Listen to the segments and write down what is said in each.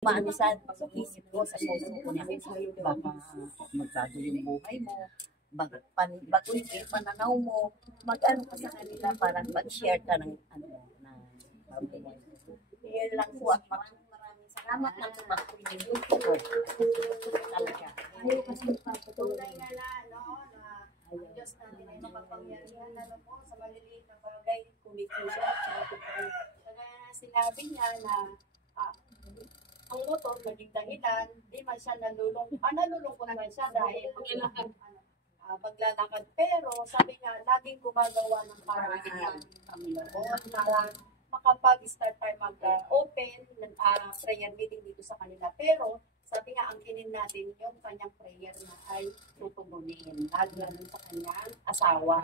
Maanisan pag-isip ko sa puso ko na baka magbago yung buhay mo, baguhin yung pananaw mo, mag-ano ka sa kanila, parang mag-share ka ng ano na yun lang po at maraming salamat na tumakunin yung ko talaga. Ayaw kasi magpapatuloy na ang Diyos natin ay makapangyarihan po sa maliliit na bagay, kumikilos, kaya sinabi niya na ang motor maging dahilan, di man siya nalulungkot naman siya dahil maglalakad. Pero sabi nga, laging gumagawa ng paraan ng Panginoon para makapag-start tayo mag-open prayer meeting dito sa kanila. Pero sabi nga, ang kinin natin yung kanyang prayer na ay tutugunin. Lalo sa kanyang asawa.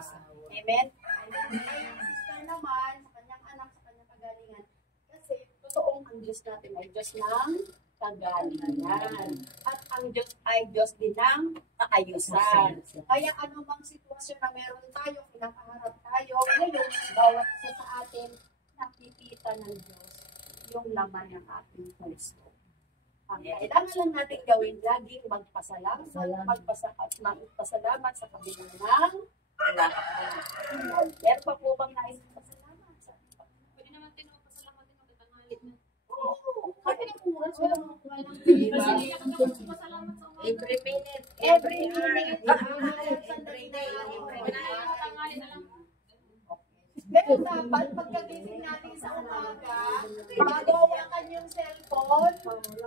Amen? And then, sister naman, sa kanyang anak, sa kanyang kagalingan. Kasi, totoong ang Diyos natin ay Diyos ng kagalingan. At ang Diyos ay Diyos din ng kaayusan. Kaya anumang sitwasyon na meron tayo, pinakaharap tayo, ngayon, bawat isa sa atin, nakikita ng Diyos yung laman ng ating puso. Ang kailangan lang natin gawin, laging magpasalamat sa kabilang ng meron pa po bang nais pasalamat? Pwede naman tinapasalamat din magtatangalit na. Oo, kasi nakuha Kasi hindi ka pasalamat sa umaga. Every minute, every minute, every day, Tangalit na lang. pero dapat pagkagising natin sa umaga, bago hawakan yung cellphone,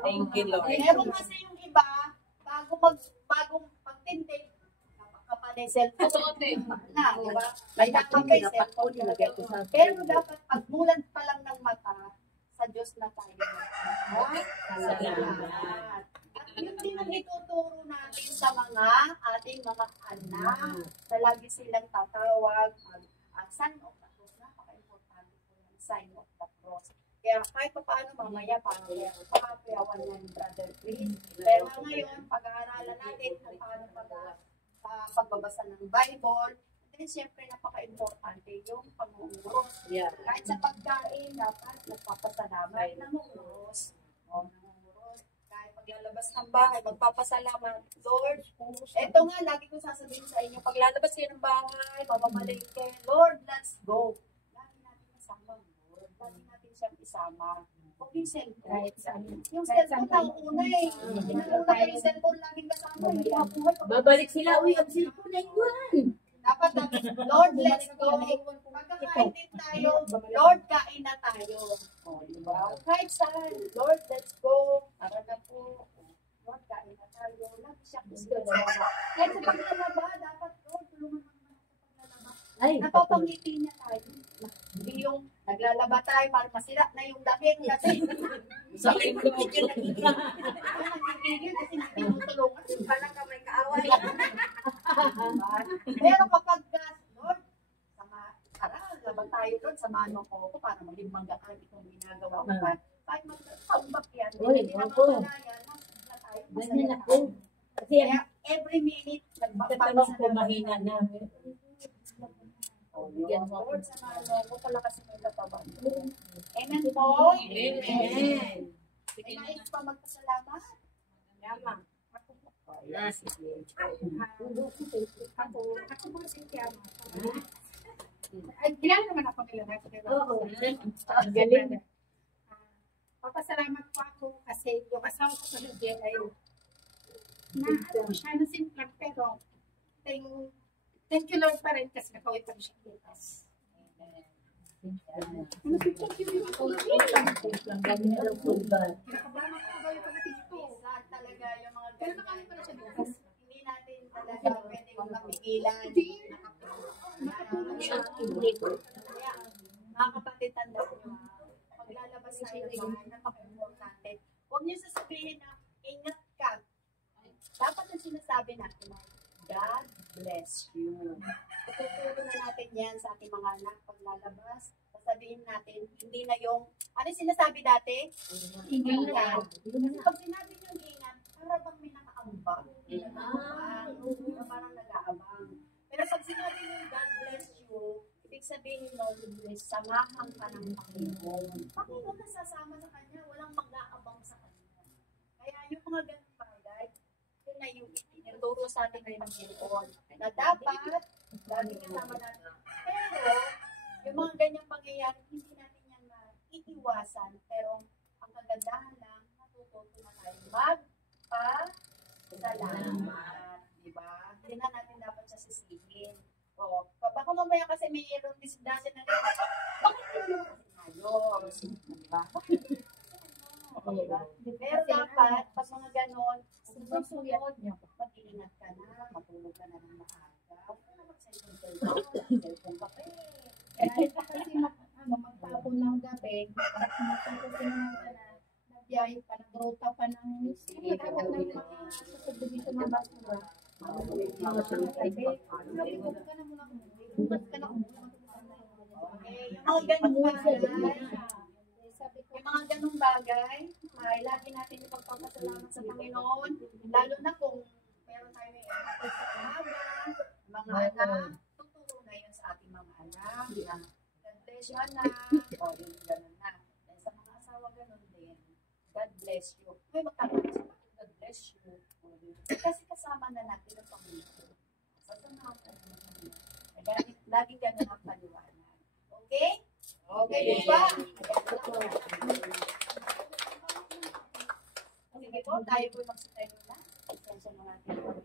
thank you, Lord. meron kasi yung iba, bagong pagtindig, napakapan yung cellphone. Suotin. Na, di ba? May nakakay cellphone. Pero dapat pagmulan pa lang ng mata, sa Diyos na tayo. Salamat. At yun din ang ituturo natin sa ating mga anak, na lagi silang tatawag, sign of the cross. Napaka-importante po yung sign of the cross. Kaya kahit pa paano mamaya, pakakuyawan ng Brother Chris. Pero ngayon, pag-aaralan natin kung paano pagbabasa ng Bible. Then, siyempre, napaka-importante yung pag-uuros. Yeah. Kahit sa pagkain, dapat nagpapasalamat, nangunguros. Kahit paglalabas ng bahay, magpapasalamat. Lord, eto nga, lagi ko sasabihin sa inyo, paglalabas kayo ng bahay, mamamalengke, Lord, let's go. Lagi natin kasama, Lord. Lagi natin siyang isama. Huwag yung cellphone. Yung cellphone na una eh. Inauna ko yung cellphone laging kasama. Hindi mabuhay. Babalik sila, uy, ang cellphone na yun. Dapat Lord, let's go. Pagkakain din tayo, Lord, kain na tayo. O, diba? Kahit saan, Lord, let's go. Para na po. Lord, kain na tayo. Lagi siya gusto. Kahit sa paglalaba, dapat, Lord, tulungan naman ako sa paglalaba. Napapangiti niya tayo. Hindi yung naglalaba tayo para masira na yung damit kasi Sa akin ko medyo nagigigil kasi tinutulungan. parang kamay kaaway. Pero kapag Lord, laban tayo doon, samahan mo ko para maging manggakan itong ginagawa ko. Kahit magpag yan, hindi naman kanayan, na tayo, masaya tayo. Kaya every minute, mahina na. Lord, samahan mo, palakas mo yung katawan. Amen po. Amen. May nais pa magpasalamat? Yama. Yes. Ako po si Tiama. Ay, kilala naman ako nila. Oo. Galing. Papasalamat po ako kasi yung asawa ko sa Lugel ay siya na simple pero thank you Lord pa rin kasi nakawit pa rin siya kitas. Talaga yung mga ganyan. Hindi natin talaga pwede mapigilan. Mga kapatid, tanda nyo, paglalabas tayo ng bahay, napaka-importante. Huwag nyo sasabihin na, ingat ka. Dapat yung sinasabi natin, God bless you. Tuturo na natin yan sa ating mga anak paglalabas. Sasabihin natin, hindi na yung, ano sinasabi dati? Ingat. Kasi pag sinabi nyo ingat, para bang may nakaambang. Parang nag-aabang. Pero pag sinabi nyo, God bless you, ibig sabihin nyo, samahan ka ng Panginoon. Panginoon nasasama sa Kanya, walang mag-aabang sa Kanya. mga ganun bagay, yun na yung itinuturo sa atin ngayon ng Panginoon na dapat lagi kasama natin. Pero, yung mga ganyang pangyayari, hindi natin yan iiwasan. Pero, ang kagandahan lang, natututo na tayo magpasalamat. Diba? Hindi na natin dapat siya sisihin. O, baka mamaya kasi mayroong disdasin na rin. Bakit hindi mo kasi ayos? Diba? Diba? Pero dapat, pag mga ganon, susunod, mag-iingat ka na, matulog ka na ng maaga. Huwag ka na mag-cellphone ka pa eh. Kaya kasi magtapon ng gabi, matapos na nagbiyahe pa, nagruta pa ng dapat ng mga subdivision ng basura. Mga sabi, huwag ka na muna umuwi. Bukas ka na umuwi. Okay, yung mga ganong bagay, yung mga ganong bagay, ay lagi natin ipagpapasalamat sa Panginoon, lalo na kung meron tayo yung effort sa umaga, mga anak, tuturo na yun sa ating mga anak, God bless you anak, o yun, gano'n na. Then sa mga asawa, gano'n din, God bless you. May magkakaroon sa God bless you. O, yun. Kasi kasama na natin ang Panginoon. Sasamahan ka naman natin. Laging gano'n ang paliwanag. Okay? Okay, di ba? Sige po, tayo po magsitayo na. Isensya mo natin.